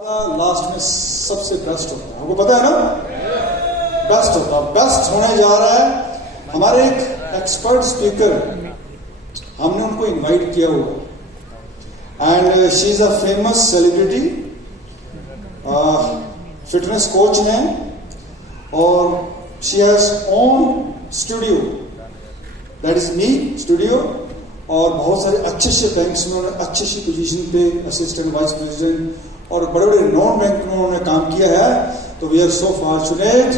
Last में सबसे best होता है, आपको पता है ना, बेस्ट होता है। बेस्ट होने जा रहा है हमारे एक एक्सपर्ट स्पीकर, हमने उनको इनवाइट किया हुआ and she is a famous celebrity, fitness coach है और she has own studio, that is me studio, और बहुत सारे अच्छे बैंक्स में उन्होंने अच्छी पोजीशन पे असिस्टेंट वाइस प्रेसिडेंट और बड़े बड़े नॉन बैंक में उन्होंने काम किया है। तो वी आर सो फॉर्चुनेट,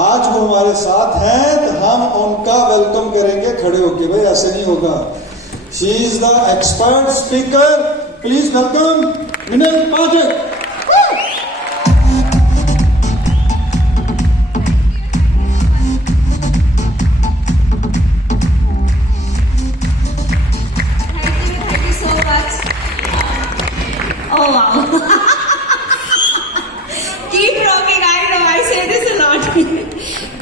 आज वो हमारे साथ हैं तो हम उनका वेलकम करेंगे खड़े होके, भाई ऐसे नहीं होगा। She is the expert speaker, please welcome Vinay Pathak. Oh wow. Keep rocking, I know, I say this a lot.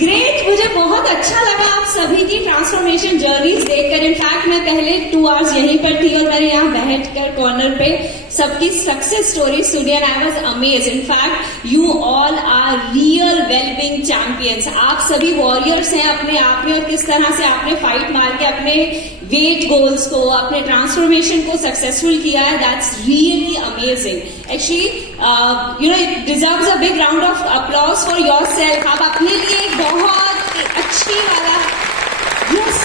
Great, मुझे बहुत अच्छा लगा आप सभी की ट्रांसफॉर्मेशन जर्नीज देखकर। इनफैक्ट मैं पहले 2 आवर्स यहीं पर थी और मैंने यहाँ बैठकर कॉर्नर पे सबकी सक्सेस स्टोरी सुनी and I was amazed. In fact you all are real wellbeing champions. आप सभी वॉरियर्स हैं अपने आप में, और किस तरह से आपने फाइट मार के अपने वेट गोल्स को, अपने ट्रांसफॉर्मेशन को सक्सेसफुल किया है, that's really amazing. Actually you know it deserves a big round of applause for yourself. आप अपने लिए एक बहुत अच्छी वाला yes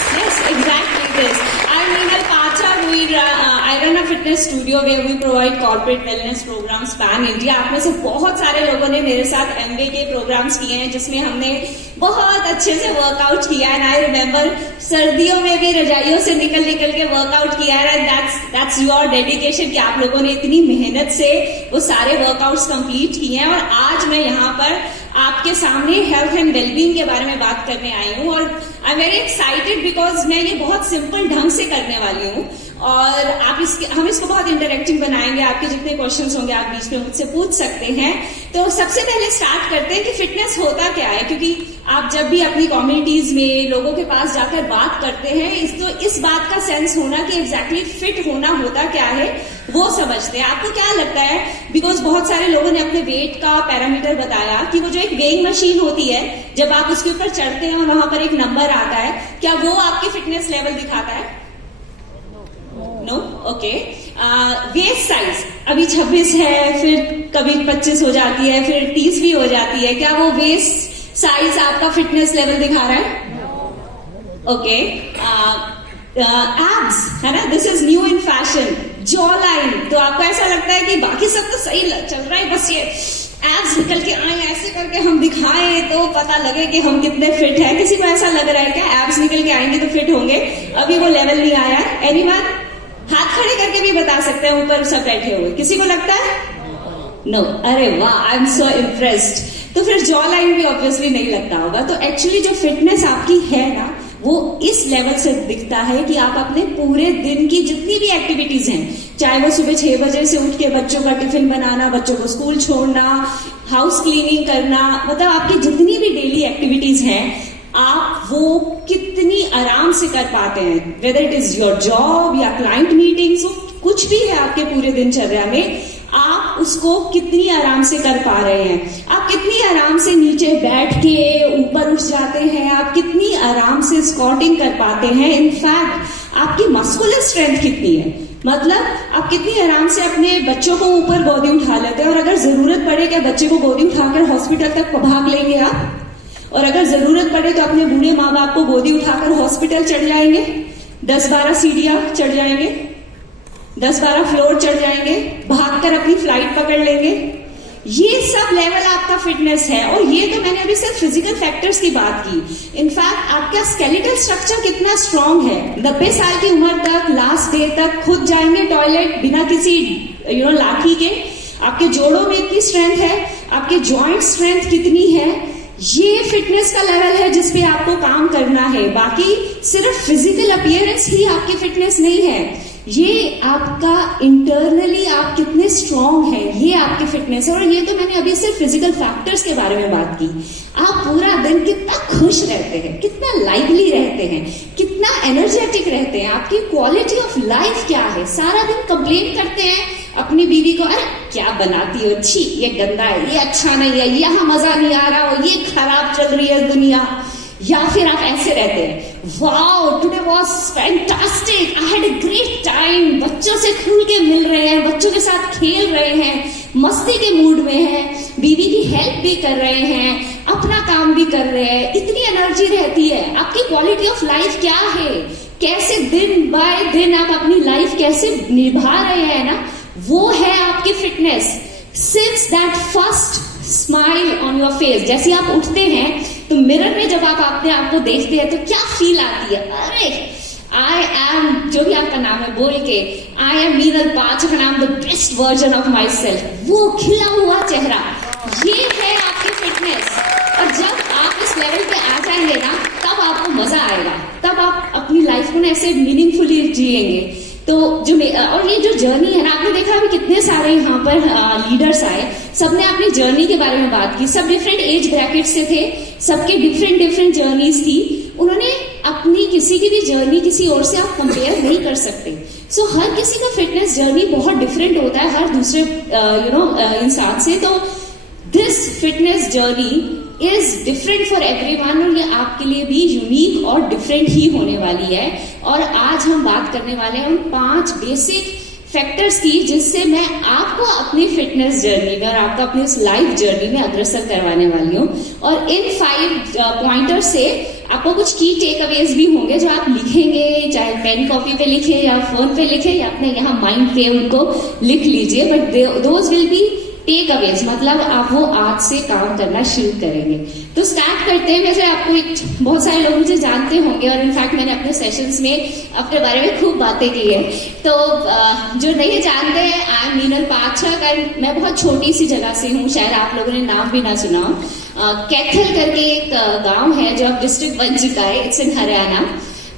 exactly this. I'm Neenal Pachak. I run a fitness studio where we provide corporate wellness programs pan India. आप में से बहुत सारे लोगों ने मेरे साथ MBA के प्रोग्राम्स किए हैं जिसमें हमने बहुत अच्छे से वर्कआउट किया है। आई रिमेम्बर सर्दियों में भी रजाइयों से निकल के वर्कआउट किया है एंड दैट्स योर डेडिकेशन कि आप लोगों ने इतनी मेहनत से वो सारे वर्कआउट्स कंप्लीट किए हैं। और आज मैं यहाँ पर आपके सामने हेल्थ एंड वेलबींग के बारे में बात करने आई हूँ और I am very excited because मैं ये बहुत सिंपल ढंग से करने वाली हूँ और हम इसको बहुत इंटरेक्टिव बनाएंगे। आपके जितने क्वेश्चंस होंगे आप बीच में मुझसे पूछ सकते हैं। तो सबसे पहले स्टार्ट करते हैं कि फिटनेस होता क्या है, क्योंकि आप जब भी अपनी कम्युनिटीज में लोगों के पास जाकर बात करते हैं इस बात का सेंस होना कि एग्जैक्टली फिट होना होता क्या है वो समझते हैं। आपको क्या लगता है, बिकॉज बहुत सारे लोगों ने अपने वेट का पैरामीटर बताया कि वो जो एक वेइंग मशीन होती है, जब आप उसके ऊपर चढ़ते हैं और वहां पर एक नंबर आता है, क्या वो आपकी फिटनेस लेवल दिखाता है? No, okay. वेस्ट साइज अभी 26 है, फिर कभी 25 हो जाती है, फिर 30 भी हो जाती है, क्या वो वेस्ट साइज आपका फिटनेस लेवल दिखा रहा है? ओके। एब्स है ना, this is new in fashion. Jaw line, तो आपको ऐसा लगता है कि बाकी सब तो सही चल रहा है, बस ये एब्स निकल के आए, ऐसे करके हम दिखाएं तो पता लगे कि हम कितने फिट हैं। किसी को ऐसा लग रहा है क्या एब्स निकल के आएंगे तो फिट होंगे? अभी वो लेवल नहीं आया। एनीवन? हाथ खड़े करके भी बता सकते हैं, ऊपर सब बैठे हुए। किसी को लगता है? नो। अरे वाह, आई एम सो इम्प्रेस्ड। तो फिर जॉ लाइन भी ऑब्वियसली नहीं लगता होगा। तो एक्चुअली जो फिटनेस आपकी है ना, वो इस लेवल से दिखता है कि आप अपने पूरे दिन की जितनी भी एक्टिविटीज हैं, चाहे वो सुबह 6 बजे से उठ के बच्चों का टिफिन बनाना, बच्चों को स्कूल छोड़ना, हाउस क्लीनिंग करना, मतलब आपकी जितनी भी डेली एक्टिविटीज हैं, आप वो कितनी आराम से कर पाते हैं। Whether it is your job या क्लाइंट मीटिंग्स, कुछ भी है आपके पूरे दिनचर्या में, आप उसको कितनी आराम से कर पा रहे हैं। आप कितनी आराम से नीचे बैठ के ऊपर उठ जाते हैं, आप कितनी आराम से स्क्वाटिंग कर पाते हैं। इनफैक्ट आपकी मस्कुलर स्ट्रेंथ कितनी है, मतलब आप कितनी आराम से अपने बच्चों को ऊपर गोदी उठा लेते हैं। और अगर जरूरत पड़े क्या बच्चे को गोदी उठाकर हॉस्पिटल तक भाग लेंगे आप? और अगर जरूरत पड़े तो अपने बूढ़े माँ बाप को गोदी उठाकर हॉस्पिटल चढ़ जाएंगे, 10-12 सीढ़ियां चढ़ जाएंगे, 10-12 फ्लोर चढ़ जाएंगे, भागकर अपनी फ्लाइट पकड़ लेंगे। ये सब लेवल आपका फिटनेस है। और ये तो मैंने अभी सिर्फ फिजिकल फैक्टर्स की बात की। इनफैक्ट आपका स्केलेटल स्ट्रक्चर कितना स्ट्रांग है। 90 साल की उम्र तक, लास्ट डे तक खुद जाएंगे टॉयलेट बिना किसी लाठी के। आपके जोड़ों में इतनी स्ट्रेंथ है, आपके जॉइंट स्ट्रेंथ कितनी है। ये फिटनेस का लेवल है जिसपे आपको काम करना है। बाकी सिर्फ फिजिकल अपीयरेंस ही आपकी फिटनेस नहीं है, ये आपका इंटरनली आप कितने स्ट्रांग हैं, ये आपकी फिटनेस है। और ये तो मैंने अभी सिर्फ फिजिकल फैक्टर्स के बारे में बात की। आप पूरा दिन कितना खुश रहते हैं, कितना लाइवली रहते हैं, कितना एनर्जेटिक रहते हैं, आपकी क्वालिटी ऑफ लाइफ क्या है। सारा दिन कंप्लेन करते हैं अपनी बीवी को, अरे क्या बनाती हो, छी ये गंदा है, ये अच्छा नहीं है, यहाँ मजा नहीं आ रहा हो, ये खराब चल रही है दुनिया। या फिर आप ऐसे रहते हैं, wow today was fantastic, I had a great time, बच्चों से खुल के मिल रहे हैं, बच्चों के साथ खेल रहे हैं, मस्ती के मूड में हैं, बीवी की हेल्प भी कर रहे हैं, अपना काम भी कर रहे हैं, इतनी एनर्जी रहती है। आपकी क्वालिटी ऑफ लाइफ क्या है, कैसे दिन बाय दिन आप अपनी लाइफ कैसे निभा रहे हैं ना, वो है आपकी fitness. Since that first smile on your face, जैसे आप उठते हैं तो मिरर में जब आप अपने आप को देखते हैं तो क्या फील आती है, अरे आई एम, जो भी आपका नाम है बोल के, I am Meenal Pathak and I am the best version of my self, वो खिला हुआ चेहरा, ये है आपकी फिटनेस। और जब आप इस लेवल पे आ जाएंगे ना, तब आपको मजा आएगा, तब आप अपनी लाइफ को ना ऐसे मीनिंगफुली जिएंगे। तो जो और ये जो जर्नी है ना, आपने देखा अभी कितने सारे यहाँ पर लीडर्स आए, सबने अपनी जर्नी के बारे में बात की, सब डिफरेंट एज ब्रैकेट से थे, सबके डिफरेंट जर्नीज थी, उन्होंने अपनी किसी की भी जर्नी किसी और से आप कंपेयर नहीं कर सकते। सो हर किसी का फिटनेस जर्नी बहुत डिफरेंट होता है हर दूसरे इंसान से। तो this fitness journey is different for everyone, और ये आपके लिए भी यूनिक और डिफरेंट ही होने वाली है। और आज हम बात करने वाले हैं उन 5 बेसिक फैक्टर्स की, जिससे मैं आपको अपनी फिटनेस जर्नी में और आपको अपनी उस लाइफ जर्नी में अग्रसर करवाने वाली हूँ। और इन 5 पॉइंटर्स से आपको कुछ की टेक अवेज भी होंगे, जो आप लिखेंगे, चाहे पेन कॉपी पे लिखे या फोन पे लिखे या अपने यहाँ माइंड पे उनको लिख लीजिए, but those will be takeaways, मतलब आप वो आज से काम करना शुरू करेंगे। तो स्टार्ट करते हैं। वैसे आपको बहुत सारे लोग मुझे जानते होंगे, और इनफैक्ट मैंने अपने सेशंस में अपने बारे में खूब बातें की है। तो जो नहीं जानते हैं, I am Meenal Pathak, and मैं बहुत छोटी सी जगह से हूँ, शायद आप लोगों ने नाम भी ना सुना हो। कैथल करके एक गाँव है जो अब डिस्ट्रिक्ट बन चुका है, इट्स इन हरियाणा।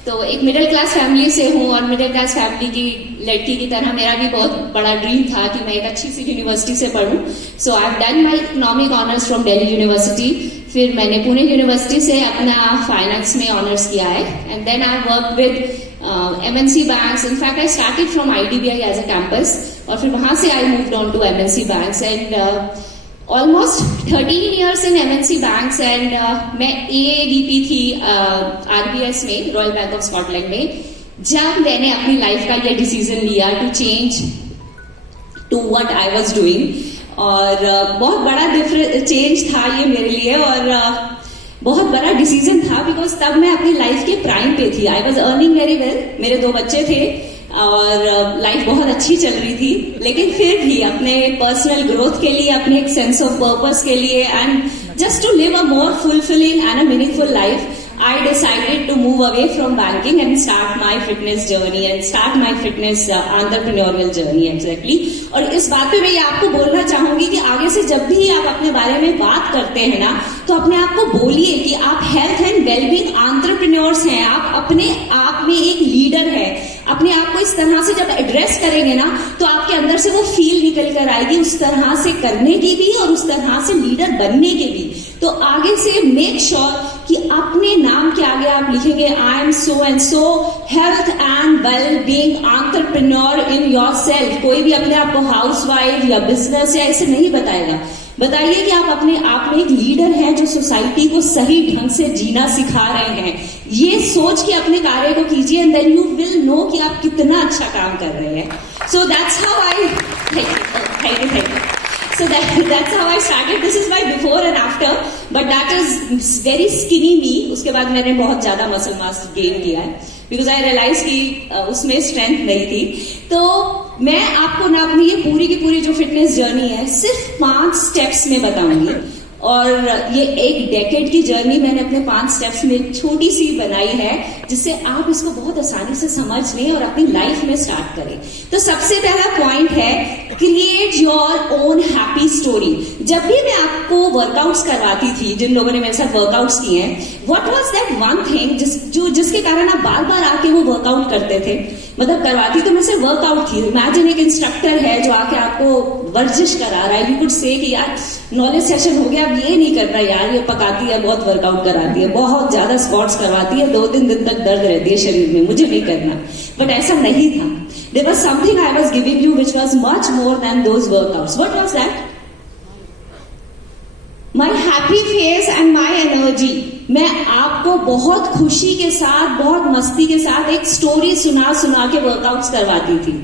तो एक मिडिल क्लास फैमिली से हूँ, और मिडिल क्लास फैमिली की लड़की की तरह मेरा भी बहुत बड़ा ड्रीम था कि मैं एक अच्छी सी यूनिवर्सिटी से पढूं। So I have done my economic honours from Delhi university, फिर मैंने पुणे यूनिवर्सिटी से अपना फाइनेंस में ऑनर्स किया है, and then I work with MNC banks. In fact I started from IDBI as a campus, और फिर वहां से I moved on to MNC banks, and almost 13 years in MNC banks, and मैं AVP थी RBS में, Royal Bank of Scotland में, जब मैंने अपनी लाइफ का ये डिसीजन लिया to change to what I was doing. और बहुत बड़ा चेंज था ये मेरे लिए, और बहुत बड़ा डिसीजन था, बिकॉज तब मैं अपनी लाइफ के प्राइम पे थी। I was earning very well, मेरे 2 बच्चे थे और लाइफ बहुत अच्छी चल रही थी, लेकिन फिर भी अपने पर्सनल ग्रोथ के लिए, अपने एक सेंस ऑफ पर्पस के लिए, and just to live a more fulfilling and a meaningful life, I decided to move away from banking and start my fitness journey and start my fitness entrepreneurial journey exactly। और इस बात पे मैं ये आपको बोलना चाहूंगी कि आगे से जब भी आप अपने बारे में बात करते हैं ना, तो अपने आप को बोलिए कि आप हेल्थ एंड वेलबींग एंटरप्रेन्योर्स हैं, आप अपने आप में एक लीडर है। अपने आप को इस तरह से जब एड्रेस करेंगे ना, तो आपके अंदर से वो फील निकल कर आएगी, उस तरह से करने की भी और उस तरह से लीडर बनने के भी। तो आगे से मेक श्योर कि अपने नाम के आगे आप लिखेंगे I am so and so health and well being entrepreneur in your self. कोई भी अपने आप को हाउसवाइफ या बिजनेस या ऐसे नहीं बताएगा, बताइए कि आप अपने आप में एक लीडर हैं जो सोसाइटी को सही ढंग से जीना सिखा रहे हैं। ये सोच के अपने कार्य को कीजिए, and then you will know कि आप कितना अच्छा काम कर रहे हैं। So that's how I thank you. So that's how I started. This is my before and after, but that is very skinny me. उसके बाद मैंने बहुत ज्यादा मसल मास गेन किया है, because I realized कि उसमें स्ट्रेंथ नहीं थी। तो मैं आपको ना अपनी ये पूरी की पूरी जो फिटनेस जर्नी है सिर्फ 5 स्टेप्स में बताऊंगी, और ये एक डेकेड की जर्नी मैंने अपने 5 स्टेप्स में छोटी सी बनाई है, जिससे आप इसको बहुत आसानी से समझ लें और अपनी लाइफ में स्टार्ट करें। तो सबसे पहला पॉइंट है create your own happy story. जब भी मैं आपको वर्कआउट्स करवाती थी, जिन लोगों ने मेरे साथ वर्कआउट्स किए हैं, what was that one thing जिसके कारण आप बार बार आके वो वर्कआउट करते थे? मतलब करवाती तो मैं सिर्फ वर्कआउट थी। इमेजिन एक इंस्ट्रक्टर है जो आके आपको वर्जिश करा रहा है, यू कुड से कि यार नॉलेज सेशन हो गया, अब ये नहीं करना यार, ये पकाती है, बहुत वर्कआउट कराती है, बहुत ज्यादा स्क्वाट्स करवाती है, 2-3 दिन तक दर्द रहती है शरीर में, मुझे नहीं करना। बट ऐसा नहीं था, there was something I was giving you which was much more than those workouts. What was that? My happy face and my energy. मैं आपको बहुत खुशी के साथ, बहुत मस्ती के साथ एक स्टोरी सुना के वर्कआउट्स करवाती थी,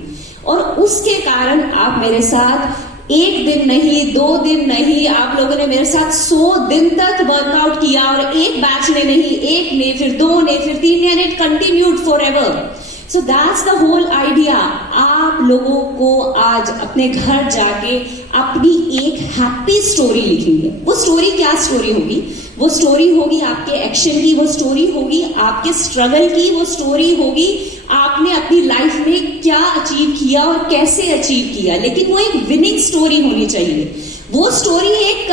और उसके कारण आप मेरे साथ 1 दिन नहीं, 2 दिन नहीं, आप लोगों ने मेरे साथ 100 दिन तक वर्कआउट किया, और एक बैच ने नहीं, 1 ने, फिर 2 ने, फिर 3 ने, and it continued forever. So that's the whole idea. आप लोगों को आज अपने घर जाके अपनी एक हैप्पी स्टोरी लिखेंगे. वो स्टोरी क्या स्टोरी होगी? वो स्टोरी होगी आपके एक्शन की, वो स्टोरी होगी आपके स्ट्रगल की, वो स्टोरी होगी आपने अपनी लाइफ में क्या अचीव किया और कैसे अचीव किया. लेकिन वो एक विनिंग स्टोरी होनी चाहिए. वो स्टोरी एक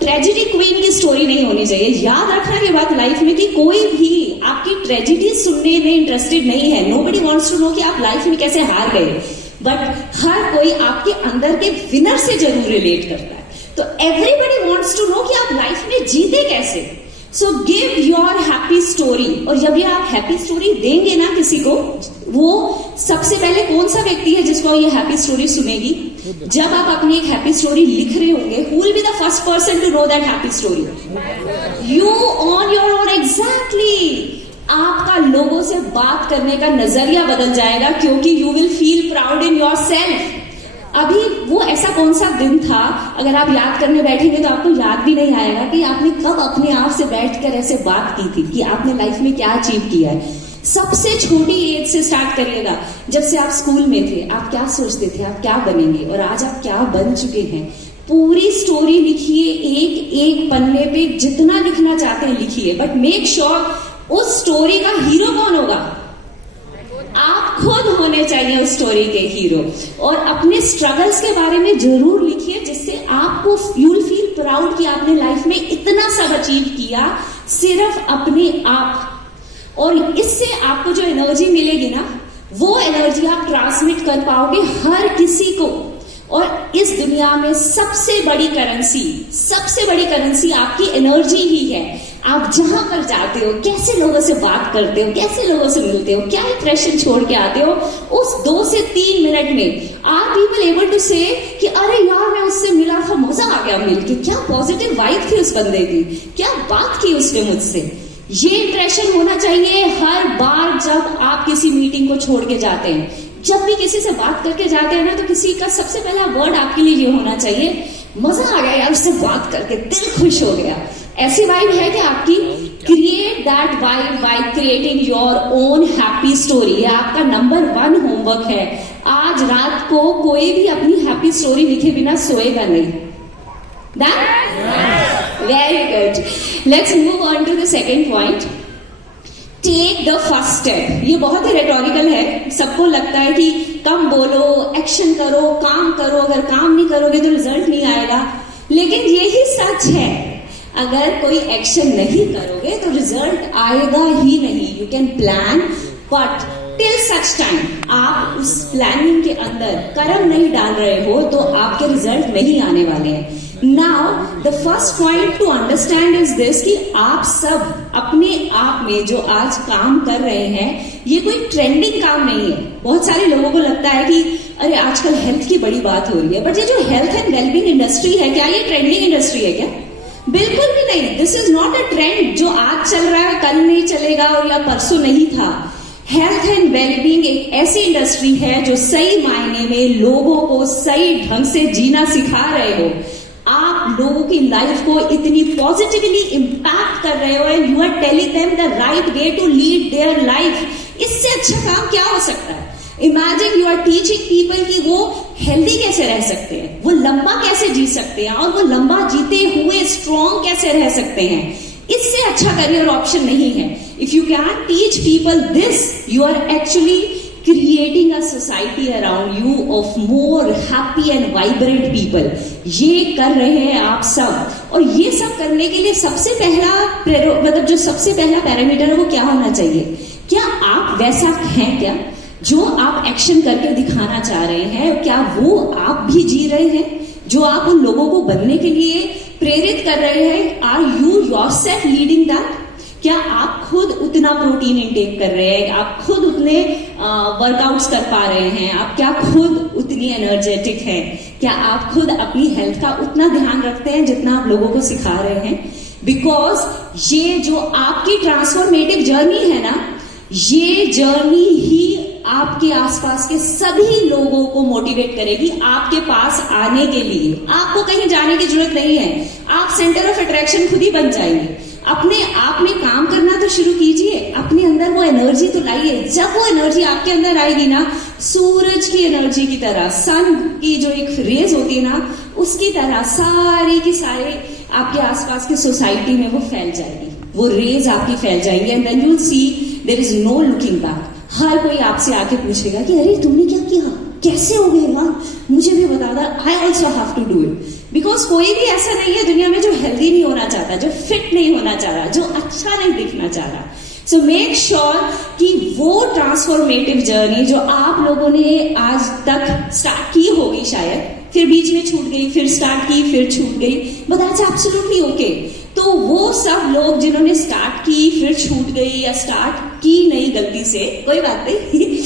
ट्रेजेडी क्वीन की स्टोरी नहीं होनी चाहिए. याद रखना ये बात लाइफ में कि कोई भी आपकी ट्रेजेडी सुनने में इंटरेस्टेड नहीं है. नोबडी वांट्स टू नो कि आप लाइफ में कैसे हार गए, बट हर कोई आपके अंदर के विनर से जरूर रिलेट करता है. तो एवरीबडी वांट्स टू नो कि आप लाइफ में जीते कैसे. So give your happy story. और जब ये आप हैप्पी स्टोरी देंगे ना किसी को, वो सबसे पहले कौन सा व्यक्ति है जिसको ये हैप्पी स्टोरी सुनेगी? जब आप अपनी एक हैप्पी स्टोरी लिख रहे होंगे, who will be the first person to know that happy story? You on your own. Exactly. आपका लोगों से बात करने का नजरिया बदल जाएगा, क्योंकि you will feel proud in yourself. अभी वो ऐसा कौन सा दिन था, अगर आप याद करने बैठेंगे तो आपको याद भी नहीं आएगा कि आपने कब अपने आप से बैठकर ऐसे बात की थी कि आपने लाइफ में क्या अचीव किया है. सबसे छोटी एज से स्टार्ट करिएगा. जब से आप स्कूल में थे, आप क्या सोचते थे, आप क्या बनेंगे, और आज आप क्या बन चुके हैं. पूरी स्टोरी लिखिए, एक एक पन्ने पे जितना लिखना चाहते हैं लिखिए, बट मेक श्योर उस स्टोरी का हीरो कौन होगा? आप खुद होने चाहिए उस स्टोरी के हीरो. और अपने स्ट्रगल्स के बारे में जरूर लिखिए, जिससे आपको यू विल फील प्राउड कि आपने लाइफ में इतना सब अचीव किया सिर्फ अपने आप. और इससे आपको जो एनर्जी मिलेगी ना, वो एनर्जी आप ट्रांसमिट कर पाओगे हर किसी को. और इस दुनिया में सबसे बड़ी करेंसी आपकी एनर्जी ही है. आप जहां पर जाते हो, कैसे लोगों से बात करते हो, कैसे लोगों से मिलते हो, क्या इंप्रेशन छोड़ के आते हो, उस 2 से 3 मिनट में आर पीपल एबल टू से कि अरे यार मैं उससे मिला था, मजा आ गया मिलके, क्या पॉजिटिव वाइब थी उस बंदे की, क्या बात की उसने मुझसे. ये इंप्रेशन होना चाहिए हर बार जब आप किसी मीटिंग को छोड़ के जाते हैं. जब भी किसी से बात करके जाते हैं ना, तो किसी का सबसे पहला वर्ड आपके लिए ये होना चाहिए, मजा आ गया यार उससे बात करके, दिल खुश हो गया. ऐसी वाइब है कि आपकी? Create that vibe by creating your own happy story. ये आपका नंबर 1 होमवर्क है. आज रात को कोई भी अपनी हैप्पी स्टोरी लिखे बिना सोएगा नहीं. Very good. Let's move on to the second point. Take the first step. ये बहुत ही रेटोरिकल है. सबको लगता है कि कम बोलो, एक्शन करो, काम करो. अगर काम नहीं करोगे तो रिजल्ट नहीं आएगा. लेकिन यही सच है, अगर कोई एक्शन नहीं करोगे तो रिजल्ट आएगा ही नहीं. You can plan, but till such time आप उस प्लानिंग के अंदर कर्म नहीं डाल रहे हो तो आपके रिजल्ट नहीं आने वाले हैं. Now the first point two understand is this कि आप सब अपने आप में जो आज काम कर रहे हैं, ये कोई ट्रेंडिंग काम नहीं है. बहुत सारे लोगों को लगता है कि अरे आजकल हेल्थ की बड़ी बात हो रही है, बट ये जो हेल्थ एंड वेलबींग इंडस्ट्री है, क्या ये ट्रेंडिंग इंडस्ट्री है क्या? बिल्कुल भी नहीं. This is not a trend जो आज चल रहा है कल नहीं चलेगा और या परसों नहीं था. हेल्थ एंड वेलबींग एक ऐसी इंडस्ट्री है जो सही मायने में लोगों को सही ढंग से जीना सिखा रहे हो. आप लोगों की लाइफ को इतनी पॉजिटिवली इंपैक्ट कर रहे हो, and you are telling them the right way to lead their life. इससे अच्छा काम क्या हो सकता है? Imagine you are teaching people कि वो हेल्दी कैसे रह सकते हैं, वो लंबा कैसे जी सकते हैं, और वो लंबा जीते हुए स्ट्रॉन्ग कैसे रह सकते हैं. इससे अच्छा करियर ऑप्शन नहीं है. If you can teach people this, you are actually creating a society around you of more happy and vibrant people. ये कर रहे हैं आप सब. और ये सब करने के लिए सबसे पहला मतलब जो सबसे पहला पैरामीटर है वो क्या होना चाहिए? क्या आप वैसा हैं क्या जो आप एक्शन करके दिखाना चाह रहे हैं? क्या वो आप भी जी रहे हैं जो आप उन लोगों को बनने के लिए प्रेरित कर रहे हैं? Are you yourself leading that? क्या आप खुद उतना प्रोटीन इंटेक कर रहे हैं? आप खुद उतने वर्कआउट्स कर पा रहे हैं, आप क्या खुद उतनी एनर्जेटिक है, क्या आप खुद अपनी हेल्थ का उतना ध्यान रखते हैं जितना आप लोगों को सिखा रहे हैं? बिकॉज ये जो आपकी ट्रांसफॉर्मेटिव जर्नी है ना, ये जर्नी ही आपके आसपास के सभी लोगों को मोटिवेट करेगी आपके पास आने के लिए। आपको कहीं जाने की जरूरत नहीं है, आप सेंटर ऑफ अट्रैक्शन खुद ही बन जाएंगे। अपने आप में काम करना तो शुरू कीजिए, अपने अंदर वो एनर्जी तो लाइए। जब वो एनर्जी आपके अंदर आएगी ना, सूरज की एनर्जी की तरह, सन की जो एक रेज होती है ना, उसकी तरह सारी की सारे आपके आसपास की सोसाइटी में वो फैल जाएगी, वो रेज आपकी फैल जाएंगी। And then you will see there is no looking back. हर कोई आपसे आके पूछेगा कि अरे तुमने क्या किया, कैसे हो गए यार, मुझे भी बता दो, I also have to do it. Because कोई भी ऐसा नहीं है दुनिया में जो हेल्दी नहीं होना चाहता, जो फिट नहीं होना चाह रहा, जो अच्छा नहीं दिखना चाह रहा। सो मेक श्योर कि वो ट्रांसफॉर्मेटिव जर्नी जो आप लोगों ने आज तक स्टार्ट की होगी, शायद फिर बीच में छूट गई, फिर स्टार्ट की, फिर छूट गई, बट दैट्स एब्सोल्युटली ओके। तो वो सब लोग जिन्होंने स्टार्ट की फिर छूट गई या स्टार्ट की नहीं गलती से, कोई बात नहीं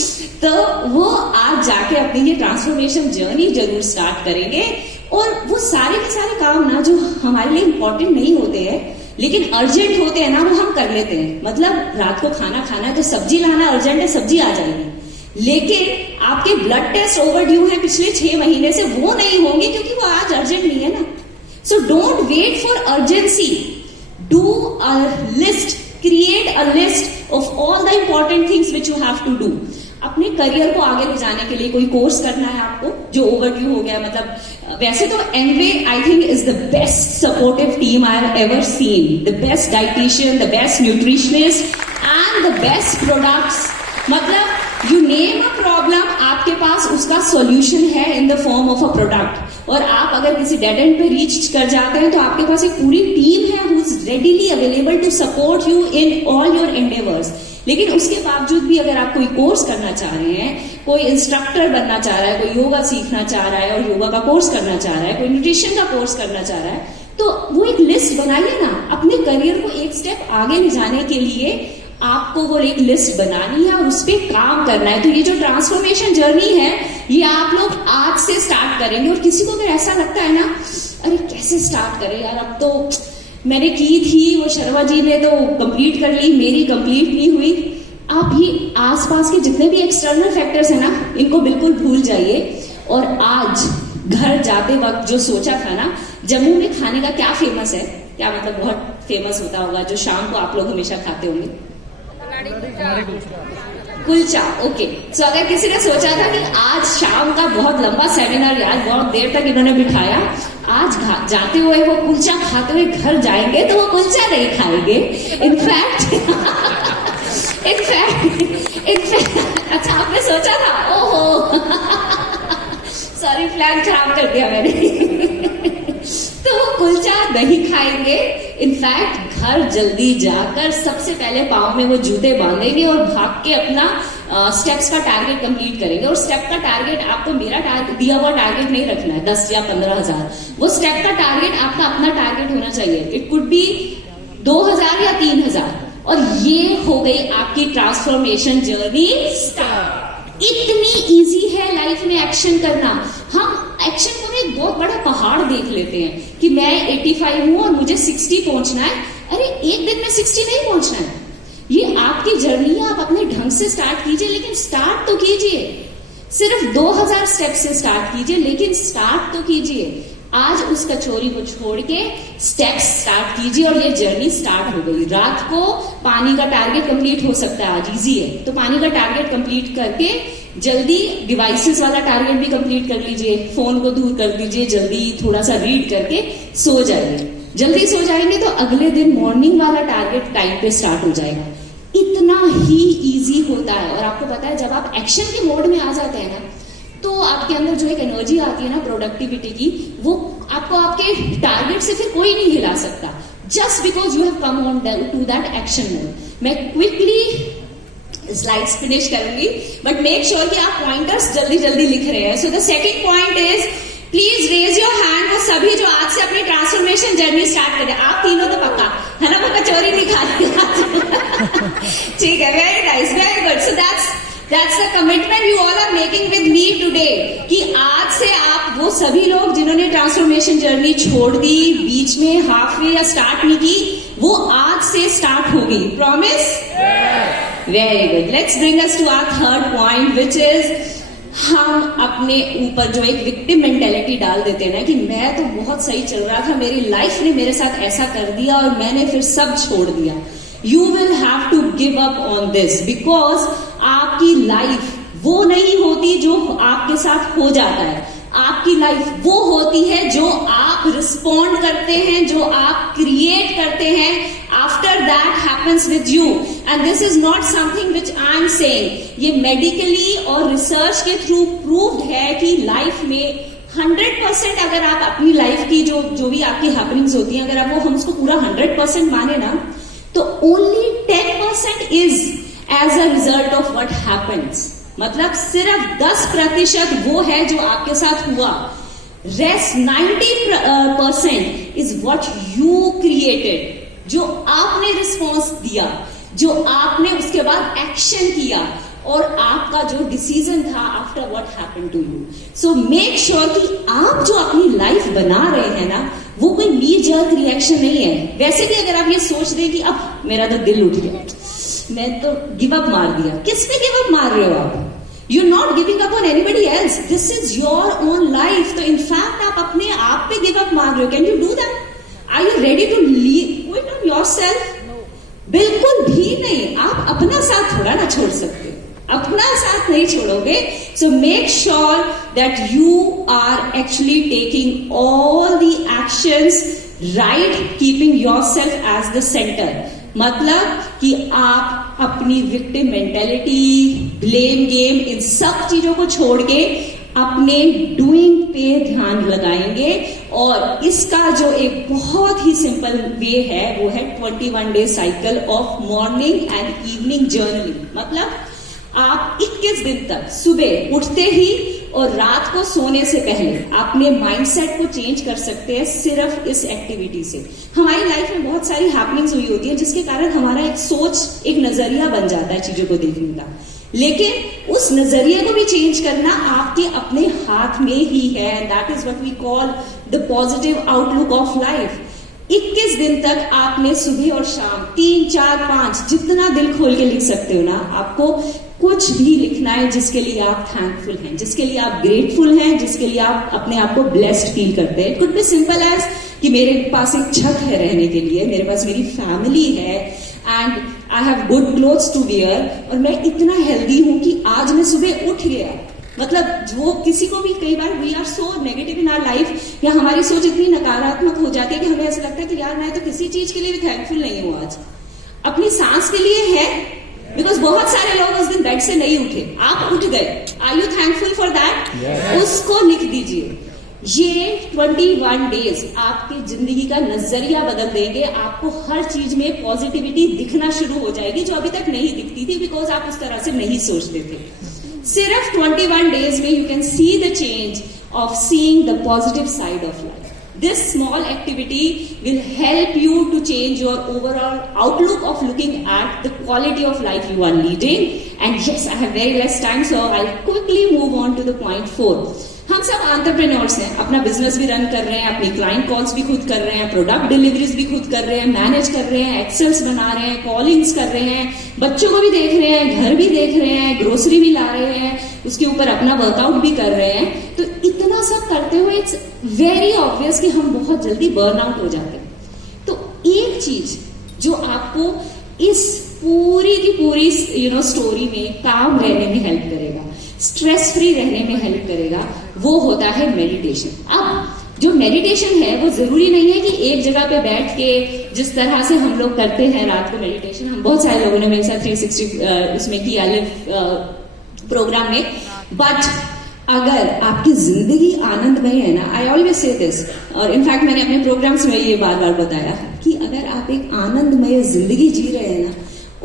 तो वो आज जाके अपनी ये ट्रांसफॉर्मेशन जर्नी जरूर स्टार्ट करेंगे। और वो सारे के सारे काम ना जो हमारे लिए इंपॉर्टेंट नहीं होते हैं लेकिन अर्जेंट होते हैं ना, वो हम कर लेते हैं। मतलब रात को खाना खाना है तो सब्जी लाना अर्जेंट है, सब्जी आ जाएगी। लेकिन आपके ब्लड टेस्ट ओवरड्यू है पिछले 6 महीने से, वो नहीं होंगे क्योंकि वो आज अर्जेंट नहीं है ना। So don't wait for urgency. Do a list. Create a list of all the important things which you have to do. अपने करियर को आगे ले जाने के लिए कोई कोर्स करना है आपको जो ओवरड्यू हो गया। मतलब वैसे तो Amway I think is the best supportive team I have ever seen, the best dietitian, the best nutritionist and the best products. मतलब यू नेम अ प्रॉब्लम, आपके पास उसका सॉल्यूशन है in the form of a product. और आप अगर किसी dead and पे reach कर जाते हैं तो आपके पास एक पूरी टीम है who is readily available to support you in all your endeavours. लेकिन उसके बावजूद भी अगर आप कोई कोर्स करना चाह रहे हैं, कोई इंस्ट्रक्टर बनना चाह रहा है, कोई योगा सीखना चाह रहा है और योगा का कोर्स करना चाह रहा है, कोई न्यूट्रिशन का कोर्स करना चाह रहा है, तो वो एक लिस्ट बनाइए ना। अपने करियर को एक स्टेप आगे ले जाने के लिए आपको वो एक लिस्ट बनानी है और उस पर काम करना है। तो ये जो ट्रांसफॉर्मेशन जर्नी है ये आप लोग आज से स्टार्ट करेंगे। और किसी को अगर ऐसा लगता है ना, अरे कैसे स्टार्ट करें यार, अब तो मैंने की थी, वो शर्मा जी ने तो कंप्लीट कर ली, मेरी कंप्लीट नहीं हुई। आप ये आसपास के जितने भी एक्सटर्नल फैक्टर्स है ना, इनको बिल्कुल भूल जाइए। और आज घर जाते वक्त जो सोचा था ना, जम्मू में खाने का क्या फेमस है, क्या मतलब बहुत फेमस होता होगा जो शाम को आप लोग हमेशा खाते होंगे, कुलचा। ओके, सो अगर किसी ने सोचा था कि आज शाम का बहुत लंबा सेमिनार, यार बहुत देर तक इन्होंने बिठाया, आज जाते हुए वो कुलचा खाते हुए घर जाएंगे तो वो कुलचा नहीं खाएंगे। इनफैक्ट अच्छा आपने सोचा था, ओहो सॉरी फ्लैग खराब कर दिया मैंने तो वो कुलचा नहीं खाएंगे। इनफैक्ट घर जल्दी जाकर सबसे पहले पाँव में वो जूते बांधेंगे और भाग के अपना स्टेप्स का टारगेट कंप्लीट करेंगे। और स्टेप का टारगेट आपको मेरा दिया हुआ टारगेट नहीं रखना है 10 या 15,000, वो स्टेप का टारगेट आपका अपना टारगेट होना चाहिए। इट कुड बी 2,000 या 3,000। और ये हो गई आपकी ट्रांसफॉर्मेशन जर्नी स्टार्ट। इतनी इजी है लाइफ में एक्शन करना। हम एक्शन को एक बहुत बड़ा पहाड़ देख लेते हैं कि मैं 85 हूं और मुझे 60 पहुंचना है। अरे एक दिन में 60 नहीं पहुंचना है, ये आपकी जर्नी है, आप अपने ढंग से स्टार्ट कीजिए, लेकिन स्टार्ट तो कीजिए। सिर्फ 2,000 स्टेप से स्टार्ट कीजिए, लेकिन स्टार्ट तो कीजिए। आज उस कचौरी को छोड़ के स्टेप्स स्टार्ट कीजिए और ये जर्नी स्टार्ट हो गई। रात को पानी का टारगेट कंप्लीट हो सकता है, आज इजी है, तो पानी का टारगेट कंप्लीट करके जल्दी डिवाइसेस वाला टारगेट भी कंप्लीट कर लीजिए, फोन को दूर कर दीजिए, जल्दी थोड़ा सा रीड करके सो जाइए। जल्दी सो जाएंगे तो अगले दिन मॉर्निंग वाला टारगेट टाइम पे स्टार्ट हो जाएगा। इतना ही इजी होता है। और आपको पता है जब आप एक्शन के मोड में आ जाते हैं ना, तो आपके अंदर जो एक एनर्जी आती है ना प्रोडक्टिविटी की, वो आपको आपके टारगेट से फिर कोई नहीं हिला सकता, just because you have come on to that action mode. मैं क्विकली स्लाइड्स फिनिश करूंगी, बट मेक श्योर कि आप पॉइंटर्स जल्दी जल्दी लिख रहे हैं। So the second point is please raise your hand, वो सभी जो आज से अपनी ट्रांसफॉर्मेशन जर्नी स्टार्ट करें। आप तीनों तो पक्का है ना, वो कचौरी नहीं खाते ठीक है, very nice, very good. So that's That's the commitment you all are making with me today. कि आज से आप वो सभी लोग जिन्होंने ट्रांसफॉर्मेशन जर्नी छोड़ दी, बीच में हाफ वे या स्टार्ट नहीं की, वो आज से स्टार्ट होगी. Promise? Very good. Let's bring us to our third point, which is हम अपने ऊपर जो एक विक्टिम मेंटेलिटी डाल देते हैं ना कि मैं तो बहुत सही चल रहा था, मेरी लाइफ ने मेरे साथ ऐसा कर दिया और मैंने फिर सब छोड़ दिया. You will have to give up on this because आपकी लाइफ वो नहीं होती जो आपके साथ हो जाता है. आपकी लाइफ वो होती है जो आप रिस्पॉन्ड करते हैं, जो आप क्रिएट करते हैं. After that happens with you and this is not something which I am saying. ये मेडिकली और रिसर्च के थ्रू प्रूव्ड है कि लाइफ में 100% अगर आप अपनी लाइफ की जो भी आपकी हैपनिंग्स होती हैं, अगर आप वो हम उसको पूरा 100% माने ना, तो only 10% is as a result of what happens. मतलब सिर्फ 10% वो है जो आपके साथ हुआ. Rest 90% is what you created, जो आपने रिस्पॉन्स दिया, जो आपने उसके बाद एक्शन किया और आपका जो डिसीजन था after what happened to you. So make sure कि आप जो अपनी लाइफ बना रहे हैं ना, वो कोई नी जर्क रिएक्शन नहीं है. वैसे भी अगर आप ये सोच रहे कि अब मेरा तो दिल उठ गया, मैं तो गिव अप मार दिया, किस पे गिव अप मार रहे हो आप? You not giving up on anybody else, this is your own life. तो इनफैक्ट आप अपने आप पे गिव अप मार रहे हो. Can you do that? Are you ready to quit on yourself? बिल्कुल भी नहीं. आप अपना साथ थोड़ा ना छोड़ सकते, अपना साथ नहीं छोड़ोगे. So make sure that you are actually taking all the actions right, keeping yourself as the centre. मतलब कि आप अपनी विक्टिम मेंटेलिटी, ब्लेम गेम, इन सब चीजों को छोड़ के अपने डूइंग पे ध्यान लगाएंगे. और इसका जो एक बहुत ही सिंपल वे है वो है 21 day cycle of morning and evening journaling. मतलब आप 21 दिन तक सुबह उठते ही और रात को सोने से पहले अपने माइंडसेट को चेंज कर सकते हैं सिर्फ इस एक्टिविटी से. हमारी लाइफ में बहुत सारी हैपनिंग्स हुई होती है जिसके कारण हमारा एक सोच, एक नजरिया बन जाता है चीजों को देखने का. लेकिन उस नजरिए को भी चेंज करना आपके अपने हाथ में ही है. That is what we call the positive outlook of life. 21 दिन तक आपने सुबह और शाम 3, 4, 5 जितना दिल खोल के लिख सकते हो ना, आपको कुछ भी लिखना है जिसके लिए आप थैंकफुल हैं, जिसके लिए आप ग्रेटफुल हैं, जिसके लिए आप अपने आप को ब्लेस्ड फील करते हैं. It could be simple as कि मेरे पास एक छत है रहने के लिए, मेरे पास मेरी फैमिली है and I have good clothes to wear, और मैं इतना हेल्दी हूं कि आज मैं सुबह उठ गया. मतलब वो किसी को भी कई बार we are so negative in our life, या हमारी सोच इतनी नकारात्मक हो जाती है कि हमें ऐसा लगता है कि यार मैं तो किसी चीज के लिए भी थैंकफुल नहीं हूं. आज अपनी सांस के लिए है, बिकॉज बहुत सारे लोग उस दिन बेड से नहीं उठे, आप उठ गए. Are you thankful for that? उसको लिख दीजिए. ये 21 डेज आपकी जिंदगी का नजरिया बदल देंगे. आपको हर चीज में पॉजिटिविटी दिखना शुरू हो जाएगी जो अभी तक नहीं दिखती थी, बिकॉज आप उस तरह से नहीं सोचते थे. सिर्फ 21 डेज में you can see the change of seeing the positive side of life. This small activity will help you to change your overall outlook of looking at the quality of life you are leading. And yes, I have very less time, so I'll quickly move on to the point 4. हम सब entrepreneurs हैं, अपना business भी run कर रहे हैं, अपनी client calls भी खुद कर रहे हैं, प्रोडक्ट डिलीवरीज भी खुद कर रहे हैं, मैनेज कर रहे हैं, एक्सेल्स बना रहे हैं, कॉलिंग्स कर रहे हैं, बच्चों को भी देख रहे हैं, घर भी देख रहे हैं, ग्रोसरी भी ला रहे हैं, उसके ऊपर अपना वर्कआउट भी कर रहे हैं. तो इतना सब करते हुए इट्स वेरी ऑब्वियस कि हम बहुत जल्दी बर्न आउट हो जाते हैं. तो एक चीज जो आपको इस पूरी की पूरी स्टोरी में काम रहने में हेल्प करेगा, स्ट्रेस फ्री रहने में हेल्प करेगा, वो होता है मेडिटेशन. अब जो मेडिटेशन है वो जरूरी नहीं है कि एक जगह पे बैठ के जिस तरह से हम लोग करते हैं रात को मेडिटेशन. हम बहुत सारे लोगों ने मेरे साथ 360 उसमें किया लिव प्रोग्राम में. बट अगर आपकी जिंदगी आनंदमय है ना, आई ऑलवेज से दिस, और इनफैक्ट मैंने अपने प्रोग्राम्स में ये बार बार बताया कि अगर आप एक आनंदमय जिंदगी जी रहे हैं ना,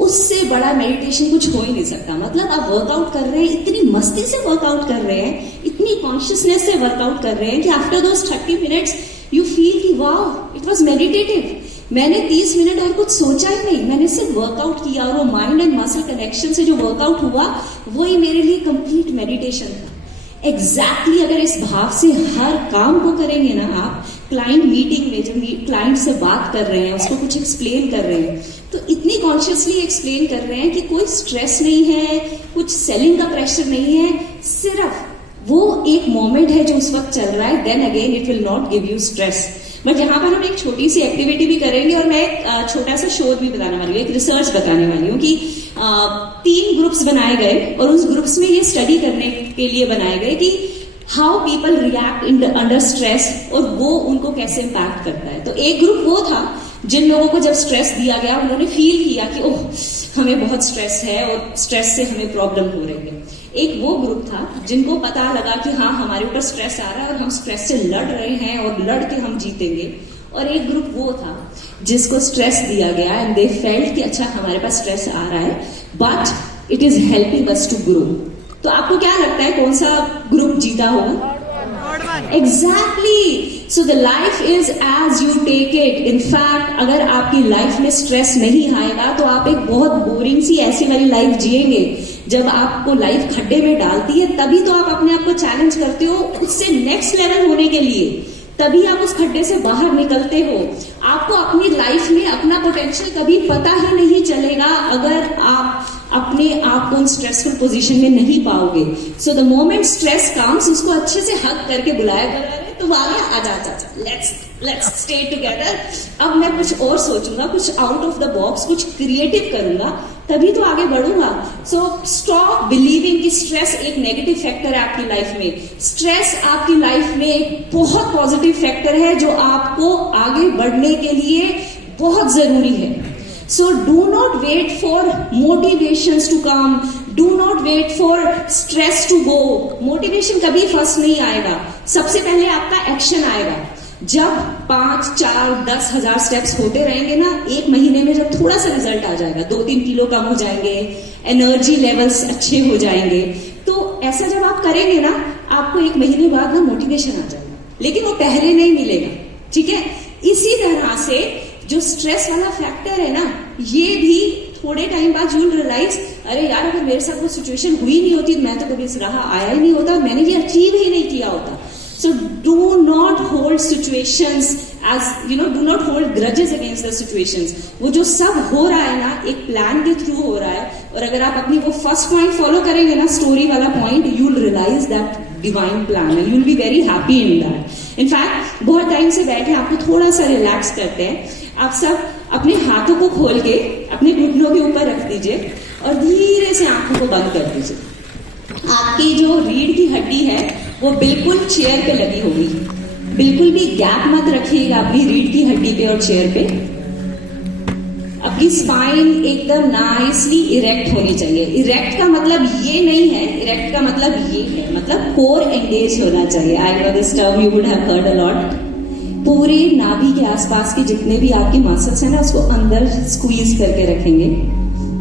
उससे बड़ा मेडिटेशन कुछ हो ही नहीं सकता. मतलब आप वर्कआउट कर रहे हैं, इतनी मस्ती से वर्कआउट कर रहे हैं, इतनी कॉन्शियसनेस से वर्कआउट कर रहे हैं कि after those 30 minutes you feel कि वाह इट वाज मेडिटेटिव. मैंने 30 मिनट और कुछ सोचा ही नहीं, मैंने सिर्फ वर्कआउट किया और वो माइंड एंड मसल कनेक्शन से जो वर्कआउट हुआ वही मेरे लिए कंप्लीट मेडिटेशन था। एग्जैक्टली अगर इस भाव से हर काम को करेंगे ना आप, क्लाइंट मीटिंग में जब क्लाइंट से बात कर रहे हैं, उसको कुछ एक्सप्लेन कर रहे हैं, तो इतनी कॉन्शियसली एक्सप्लेन कर रहे हैं कि कोई स्ट्रेस नहीं है, कुछ सेलिंग का प्रेशर नहीं है, सिर्फ वो एक मोमेंट है जो उस वक्त चल रहा है, then again it will not give you stress. But यहाँ पर हम एक छोटी सी एक्टिविटी भी करेंगे और मैं एक छोटा सा शोध भी बताने वाली हूँ, एक रिसर्च बताने वाली हूँ कि 3 ग्रुप्स बनाए गए और उस ग्रुप्स में ये स्टडी करने के लिए बनाए गए कि how people react under stress और वो उनको कैसे इम्पैक्ट करता है। तो एक ग्रुप वो था जिन लोगों को जब स्ट्रेस दिया गया उन्होंने फील किया कि ओह हमें बहुत स्ट्रेस है और स्ट्रेस से हमें प्रॉब्लम हो रही है। एक वो ग्रुप था जिनको पता लगा कि हाँ हमारे ऊपर स्ट्रेस आ रहा है और हम स्ट्रेस से लड़ रहे हैं और लड़ के हम जीतेंगे। और एक ग्रुप वो था जिसको स्ट्रेस दिया गया एंड दे फेल्ट कि अच्छा हमारे पास स्ट्रेस आ रहा है but it is helping us to grow. तो आपको क्या लगता है कौन सा ग्रुप जीता होगा? Exactly. So the life is as you take it. In fact अगर आपकी लाइफ में स्ट्रेस नहीं आएगा तो आप एक बहुत बोरिंग सी ऐसी वाली लाइफ जिएंगे। जब आपको लाइफ खड्डे में डालती है तभी तो आप अपने आप को चैलेंज करते हो उससे नेक्स्ट लेवल होने के लिए, तभी आप उस खड्डे से बाहर निकलते हो। आपको अपनी लाइफ में अपना पोटेंशियल कभी पता ही नहीं चलेगा अगर आप अपने आप को उन स्ट्रेसफुल पोजीशन में नहीं पाओगे। So the moment stress comes, उसको अच्छे से हक करके बुलाया कर रहे तो वो आ गया, आजा लेट्स स्टे टुगेदर। अब मैं कुछ और सोचूंगा, कुछ आउट ऑफ द बॉक्स, कुछ क्रिएटिव करूंगा, तभी तो आगे बढ़ूंगा। सो स्टॉप बिलीविंग कि स्ट्रेस एक नेगेटिव फैक्टर है आपकी लाइफ में। स्ट्रेस आपकी लाइफ में एक बहुत पॉजिटिव फैक्टर है जो आपको आगे बढ़ने के लिए बहुत जरूरी है। So do not wait for motivations to come. Do not wait for stress to go. Motivation कभी फर्स्ट नहीं आएगा, सबसे पहले आपका एक्शन आएगा। जब 5, 4, 10 हजार स्टेप्स होते रहेंगे ना, 1 महीने में जब थोड़ा सा रिजल्ट आ जाएगा, 2-3 किलो कम हो जाएंगे, एनर्जी लेवल्स अच्छे हो जाएंगे, तो ऐसा जब आप करेंगे ना आपको 1 महीने बाद ना मोटिवेशन आ जाएगा, लेकिन वो पहले नहीं मिलेगा। ठीक है, इसी तरह से जो स्ट्रेस वाला फैक्टर है ना, ये भी थोड़े टाइम बाद यू विल रियलाइज अरे यार अगर मेरे साथ वो सिचुएशन हुई नहीं होती मैं तो कभी इस राह आया ही नहीं होता, मैंने ये अचीव ही नहीं किया होता। So do not hold situations as you know, do not hold grudges against the situations. वो जो सब हो रहा है ना एक प्लान के थ्रू हो रहा है, और अगर आप अपनी वो फर्स्ट पॉइंट फॉलो करेंगे ना, स्टोरी वाला point, you will realise that divine plan and you will be very happy in that. In fact बहुत टाइम से बैठे आपको थोड़ा सा रिलैक्स करते हैं, आप सब अपने हाथों को खोल के अपने घुटनों के ऊपर रख दीजिए और धीरे से आंखों को बंद कर दीजिए। आपकी जो रीढ़ की हड्डी है वो बिल्कुल चेयर पे लगी होगी, बिल्कुल भी गैप मत रखिएगा अपनी रीढ़ की हड्डी पे और चेयर पे। आपकी स्पाइन एकदम नाइसली इरेक्ट होनी चाहिए। इरेक्ट का मतलब ये नहीं है, इरेक्ट का मतलब ये है, मतलब कोर एंगेज होना चाहिए। I know this term you would have heard a lot. पूरे नाभि के आसपास के जितने भी आपके मसल्स हैं ना उसको अंदर स्क्वीज करके रखेंगे।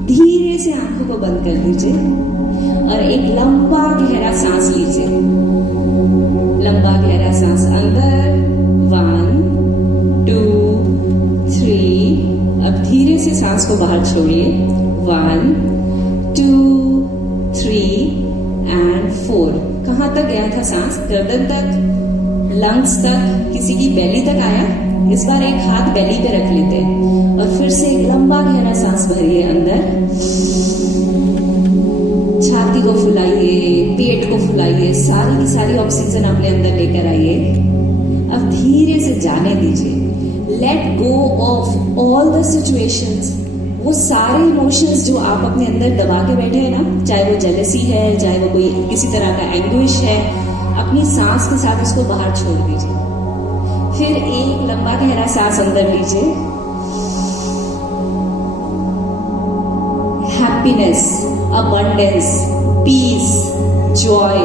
धीरे से आंखों को बंद कर दीजिए और एक लंबा गहरा सांस लीजिए। लंबा गहरा सांस अंदर, 1, 2, 3। अब धीरे से सांस को बाहर छोड़िए, 1, 2, 3 एंड 4। कहाँ तक गया था सांस? गर्दन तक, लंग्स तक, किसी की बेली तक आया। इस बार एक हाथ बेली पे रख लेते हैं और फिर से एक लंबा गहरा सांस भरिए अंदर। छाती को फुलाइए, पेट को फुलाइए, सारी की सारी ऑक्सीजन अपने अंदर लेकर आइए। अब धीरे से जाने दीजिए। Let go of all the situations. वो सारे इमोशंस जो आप अपने अंदर दबा के बैठे हैं ना, चाहे वो जेलसी है, चाहे वो कोई किसी तरह का एंग्विश है, अपनी सांस के साथ उसको बाहर छोड़ दीजिए। फिर एक लंबा गहरा सांस अंदर लीजिए। Happiness, abundance, peace, joy,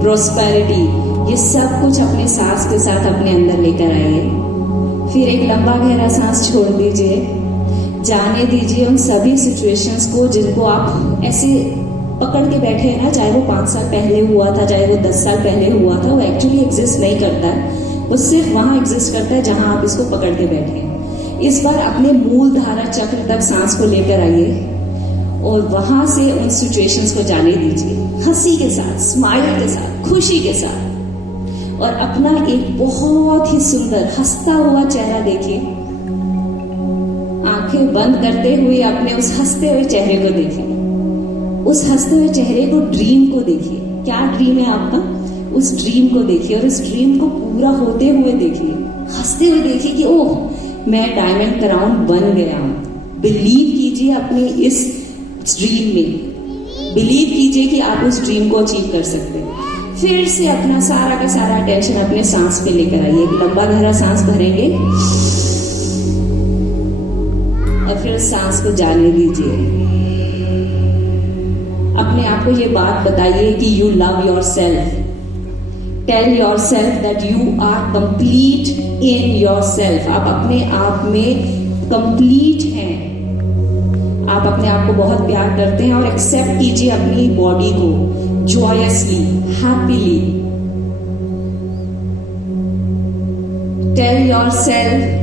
prosperity, ये सब कुछ अपने सांस के साथ अपने अंदर लेकर आइए। फिर एक लंबा गहरा सांस छोड़ दीजिए। जाने दीजिए उन सभी सिचुएशंस को जिनको आप ऐसे पकड़ के बैठे हैं ना, चाहे वो 5 साल पहले हुआ था, चाहे वो 10 साल पहले हुआ था, वो एक्चुअली एग्जिस्ट नहीं करता है। वो सिर्फ वहां एग्जिस्ट करता है जहां आप इसको पकड़ के बैठे हैं। इस बार अपने मूल धारा चक्र तक सांस को लेकर आइए और वहां से उन सिचुएशंस को जाने दीजिए, हंसी के साथ, स्माइल के साथ, खुशी के साथ, और अपना एक बहुत ही सुंदर हंसता हुआ चेहरा देखिए। आंखें बंद करते हुए अपने उस हंसते हुए चेहरे को देखिए, उस हंसते हुए चेहरे को, ड्रीम को देखिए। क्या ड्रीम है आपका? उस ड्रीम को देखिए और उस ड्रीम को पूरा होते हुए देखिए, हंसते हुए देखिए कि ओह मैं डायमंड क्राउन बन गया हूं। बिलीव कीजिए अपने इस ड्रीम में, बिलीव कीजिए कि आप उस ड्रीम को अचीव कर सकते हैं। फिर से अपना सारा का सारा अटेंशन अपने सांस पे लेकर आइए। एक लंबा गहरा सांस भरेंगे और फिर सांस को जाने दीजिए। अपने आप को ये बात बताइए कि you love yourself. Tell yourself that you are complete in yourself. आप अपने आप में कंप्लीट हैं, आप अपने आप को बहुत प्यार करते हैं। और एक्सेप्ट कीजिए अपनी बॉडी को joyously, happily. Tell yourself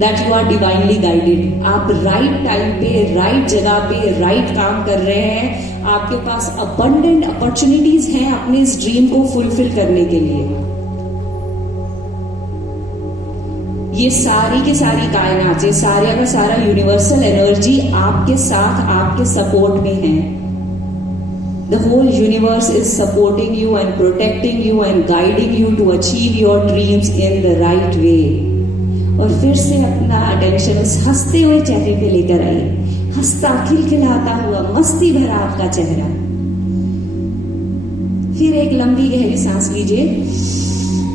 that you are divinely guided. आप राइट टाइम पे, राइट जगह पे, राइट काम कर रहे हैं। आपके पास अबंडेंट अपॉर्चुनिटीज हैं अपने इस ड्रीम को फुलफिल करने के लिए। ये सारी की सारी कायनात, ये सारे का सारा यूनिवर्सल एनर्जी आपके साथ, आपके सपोर्ट में है। The whole universe is supporting you and protecting you and guiding you to achieve your dreams in the right way. और फिर से अपना अटेंशन उस हंसते हुए चेहरे पे लेकर आइए, हंसता खिलखिलाता हुआ मस्ती भरा आपका चेहरा। फिर एक लंबी गहरी सांस लीजिए,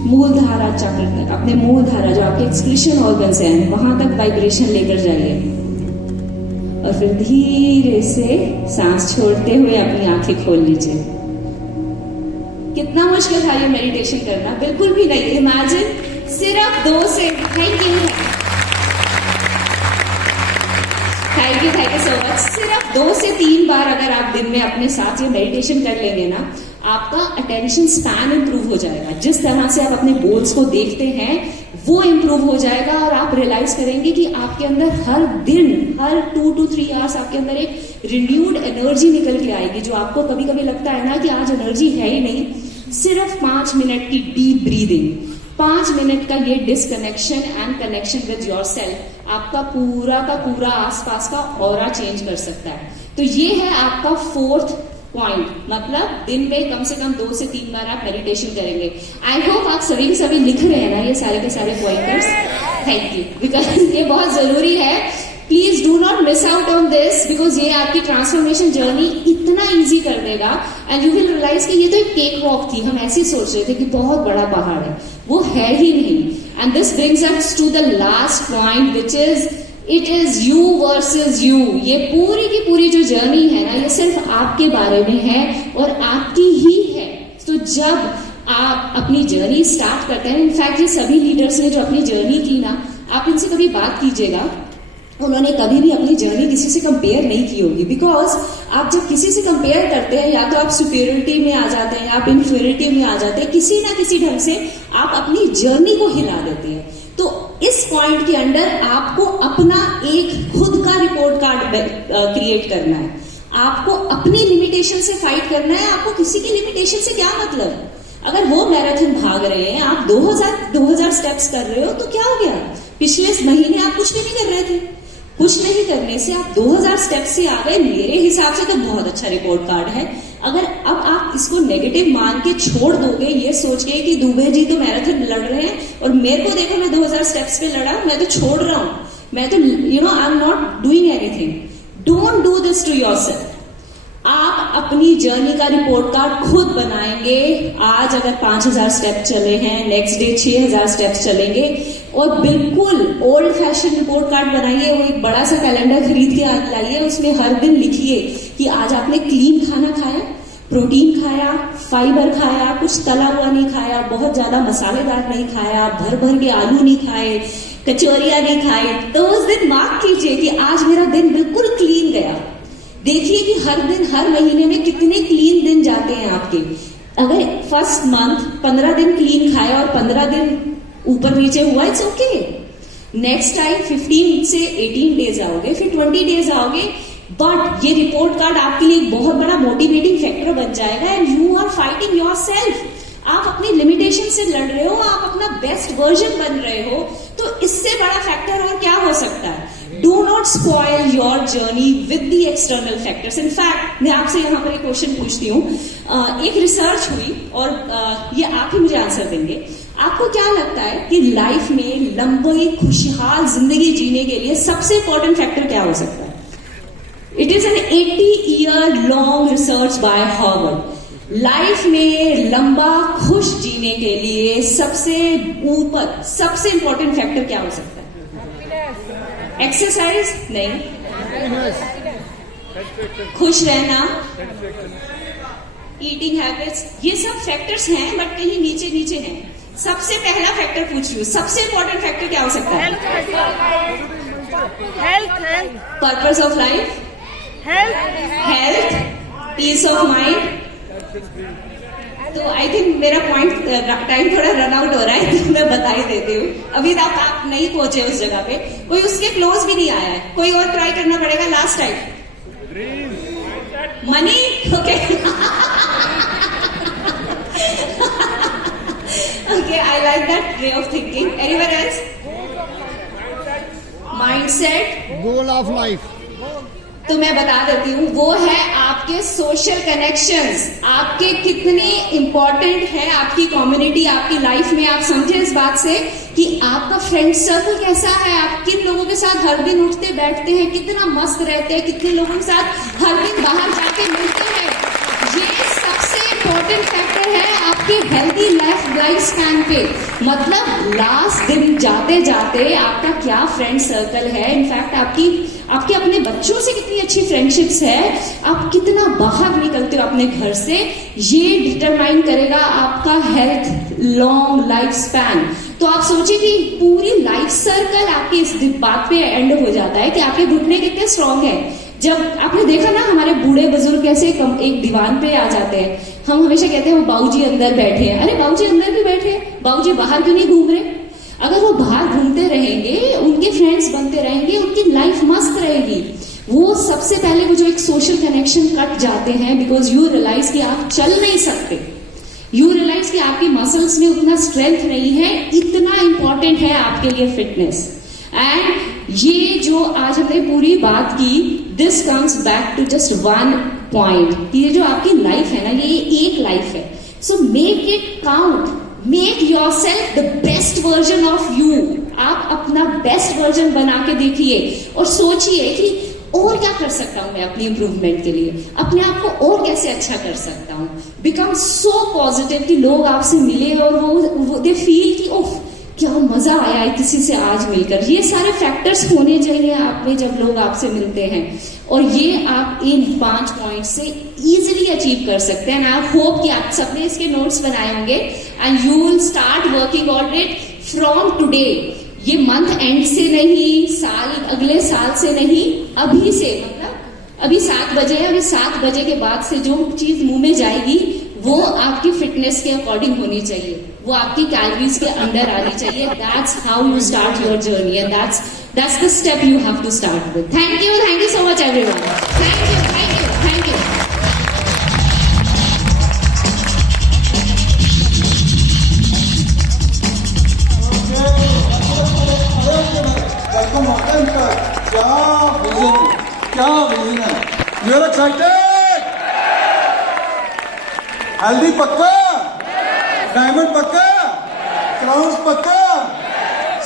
मूलधारा चक्र तक, अपने मूलधारा जो आपके एक्सक्रीशन ऑर्गन्स हैं वहां तक वाइब्रेशन लेकर जाइए। और फिर धीरे से सांस छोड़ते हुए अपनी आंखें खोल लीजिए। कितना मुश्किल था ये मेडिटेशन करना? बिल्कुल भी नहीं। इमेजिन सिर्फ 2 से, थैंक यू सो मच, सिर्फ 2 से 3 बार अगर आप दिन में अपने साथ ये मेडिटेशन कर लेंगे ना, आपका अटेंशन स्पैन इंप्रूव हो जाएगा। जिस तरह से आप अपने गोल्स को देखते हैं वो इंप्रूव हो जाएगा और आप रियलाइज करेंगे कि आपके अंदर हर दिन, हर 2 to 3 आवर्स आपके अंदर एक रिन्यूड एनर्जी निकल के आएगी। जो आपको कभी कभी लगता है ना कि आज एनर्जी है ही नहीं, सिर्फ 5 मिनट की डीप ब्रीदिंग, 5 मिनट का ये disconnection and connection with your self आपका पूरा का पूरा आसपास का ऑरा चेंज कर सकता है। तो ये है आपका 4th पॉइंट, मतलब दिन में कम से कम 2 से 3 बार आप मेडिटेशन करेंगे। आई होप आप सभी के सभी लिख रहे हैं ना ये सारे के सारे पॉइंटर्स। थैंक यू, बिकॉज ये बहुत जरूरी है। Please do not miss out on this, because ये आपकी ट्रांसफॉर्मेशन जर्नी इतना इजी कर देगा एंड यू विल रियलाइज कि ये तो एक केक वॉक थी। हम ऐसे सोच रहे थे कि बहुत बड़ा पहाड़ है, वो है ही नहीं। And this brings us to the last point which is it is you versus you. ये पूरी की पूरी जो जर्नी है ना, ये सिर्फ आपके बारे में है और आपकी ही है। तो जब आप अपनी जर्नी स्टार्ट करते हैं, इनफैक्ट ये सभी लीडर्स ने जो अपनी जर्नी की ना, आप इनसे कभी बात कीजिएगा, उन्होंने कभी भी अपनी जर्नी किसी से कंपेयर नहीं की होगी। बिकॉज आप जब किसी से कंपेयर करते हैं, या तो आप सुपीरियरिटी में आ जाते हैं या आप इंफीरियरिटी में आ जाते हैं, किसी ना किसी ढंग से आप अपनी जर्नी को हिला देते हैं। तो इस पॉइंट के अंदर आपको अपना एक खुद का रिपोर्ट कार्ड क्रिएट करना है। आपको अपनी लिमिटेशन से फाइट करना है। आपको किसी की लिमिटेशन से क्या मतलब? अगर वो मैराथन भाग रहे हैं, आप 2000 स्टेप्स कर रहे हो, तो क्या हो गया? पिछले महीने आप कुछ भी नहीं कर रहे थे, कुछ नहीं करने से आप 2000 स्टेप्स से आ गए। मेरे हिसाब से तो बहुत अच्छा रिपोर्ट कार्ड है। अगर अब आप इसको नेगेटिव मान के छोड़ दोगे, ये सोच के कि दुबे जी तो मैराथन लड़ रहे हैं और मेरे को देखो मैं 2000 स्टेप्स पे लड़ा, मैं तो छोड़ रहा हूं, मैं तो I am not doing anything. Don't do this to yourself. आप अपनी जर्नी का रिपोर्ट कार्ड खुद बनाएंगे। आज अगर 5000 स्टेप चले हैं, नेक्स्ट डे 6000 स्टेप्स चलेंगे। और बिल्कुल ओल्ड फैशन रिपोर्ट कार्ड बनाइए। वो एक बड़ा सा कैलेंडर खरीद के लाइए, उसमें हर दिन लिखिए कि आज आपने क्लीन खाना खाया, प्रोटीन खाया, फाइबर खाया, कुछ तला हुआ नहीं खाया, बहुत ज्यादा मसालेदार नहीं खाया, भर भर के आलू नहीं खाए, कचौरियां नहीं खाई। तो उस दिन मार्क कीजिए कि आज मेरा दिन बिल्कुल क्लीन गया। देखिए कि हर दिन, हर महीने में कितने क्लीन दिन जाते हैं आपके। अगर फर्स्ट मंथ 15 दिन क्लीन खाया और 15 दिन ऊपर नीचे हुआ, इट्स ओके। नेक्स्ट टाइम 15 से 18 डेज आओगे, फिर 20 डेज आओगे, बट ये रिपोर्ट कार्ड आपके लिए एक बहुत बड़ा मोटिवेटिंग फैक्टर बन जाएगा and you are fighting yourself. आप अपनी लिमिटेशन से लड़ रहे हो, आप अपना बेस्ट वर्जन बन रहे हो, तो इससे बड़ा फैक्टर और क्या हो सकता है? Do not spoil your journey with the external factors. In fact मैं आपसे यहाँ पर एक क्वेश्चन पूछती हूँ, एक रिसर्च हुई और ये आप ही मुझे आंसर देंगे। आपको क्या लगता है कि लाइफ में लंबी खुशहाल जिंदगी जीने के लिए सबसे इंपॉर्टेंट फैक्टर क्या हो सकता है? It is an 80-year long research by Harvard. Life में लंबा खुश जीने के लिए सबसे ऊपर सबसे इंपॉर्टेंट फैक्टर क्या हो सकता है? एक्सरसाइज नहीं, खुश रहना, ईटिंग हैबिट्स, ये सब फैक्टर्स हैं बट कहीं नीचे नीचे हैं। सबसे पहला फैक्टर पूछ रही हूँ, सबसे इंपॉर्टेंट फैक्टर क्या हो सकता है? Health, purpose of life, health, peace of mind. तो आई थिंक मेरा पॉइंट टाइम थोड़ा रन आउट हो रहा है, तो मैं बता ही देती हूँ। अभी तक आप नहीं पहुंचे उस जगह पे, कोई उसके क्लोज भी नहीं आया है, कोई और ट्राई करना पड़ेगा last time. Money, okay okay, I like that way of thinking. Anyone else? Mindset, goal of life. तो मैं बता देती हूँ, वो है आपके सोशल कनेक्शंस। आपके कितने इंपॉर्टेंट है आपकी कम्युनिटी आपकी लाइफ में। आप समझे इस बात से कि आपका फ्रेंड सर्कल कैसा है, आप किन लोगों के साथ हर दिन उठते बैठते हैं, कितना मस्त रहते हैं, कितने लोगों के साथ हर दिन बाहर जाके मिलते हैं। ये सबसे इंपॉर्टेंट फैक्टर है आपके हेल्दी लाइफ स्पैन पे। मतलब लास्ट दिन जाते जाते आपका क्या फ्रेंड सर्कल है, इनफैक्ट आपके अपने बच्चों से कितनी अच्छी फ्रेंडशिप्स है, आप कितना बाहर निकलते हो अपने घर से, ये डिटरमाइन करेगा आपका हेल्थ लॉन्ग लाइफ स्पैन। तो आप सोचिए कि पूरी लाइफ सर्कल आपकी इस बात पे एंड हो जाता है कि आपके घुटने कितने स्ट्रांग है। जब आपने देखा ना हमारे बूढ़े बुजुर्ग कैसे एक दीवान पे आ जाते हैं, हम हमेशा कहते हैं वो बाबूजी अंदर बैठे हैं। अरे बाबूजी अंदर भी बैठे हैं, बाबूजी बाहर क्यों नहीं घूम रहे? अगर वो बाहर घूमते रहेंगे, उनके फ्रेंड्स बनते रहेंगे, उनकी लाइफ मस्त रहेगी। वो सबसे पहले वो जो एक सोशल कनेक्शन कट जाते हैं, बिकॉज यू रियलाइज कि आप चल नहीं सकते, यू रियलाइज कि आपकी मसल्स में उतना स्ट्रेंथ नहीं है। इतना इंपॉर्टेंट है आपके लिए फिटनेस। एंड ये जो आज हमने पूरी बात की, this comes back to just one point, ये जो आपकी लाइफ है ना, ये एक लाइफ है। So make it count, make your self the best version of you. आप अपना बेस्ट वर्जन बना के देखिए और सोचिए कि और क्या कर सकता हूं मैं अपनी इंप्रूवमेंट के लिए, अपने आप को और कैसे अच्छा कर सकता हूं। बिकम सो पॉजिटिव कि लोग आपसे मिले और वो दे फील कि ओह क्या मजा आया है किसी से आज मिलकर। ये सारे फैक्टर्स होने चाहिए आप में जब लोग आपसे मिलते हैं, और ये आप इन 5 पॉइंट से इजीली अचीव कर सकते हैं। आई होप कि आप सबने इसके नोट्स बनाए होंगे and you will start working on it from today. ये मंथ एंड से नहीं, अगले साल से नहीं, अभी से। मतलब अभी 7 बजे है, अभी 7 बजे के बाद से जो चीज मुंह में जाएगी वो आपकी फिटनेस के अकॉर्डिंग होनी चाहिए, वो आपकी कैलोरीज के अंडर आनी चाहिए। That's how you start your journey and that's the step you have to start with. Thank you so much everyone. Thank you. क्या विजन है। You are excited? हेल्दी पक्का, डायमंड पक्का, क्राउन्स पक्का।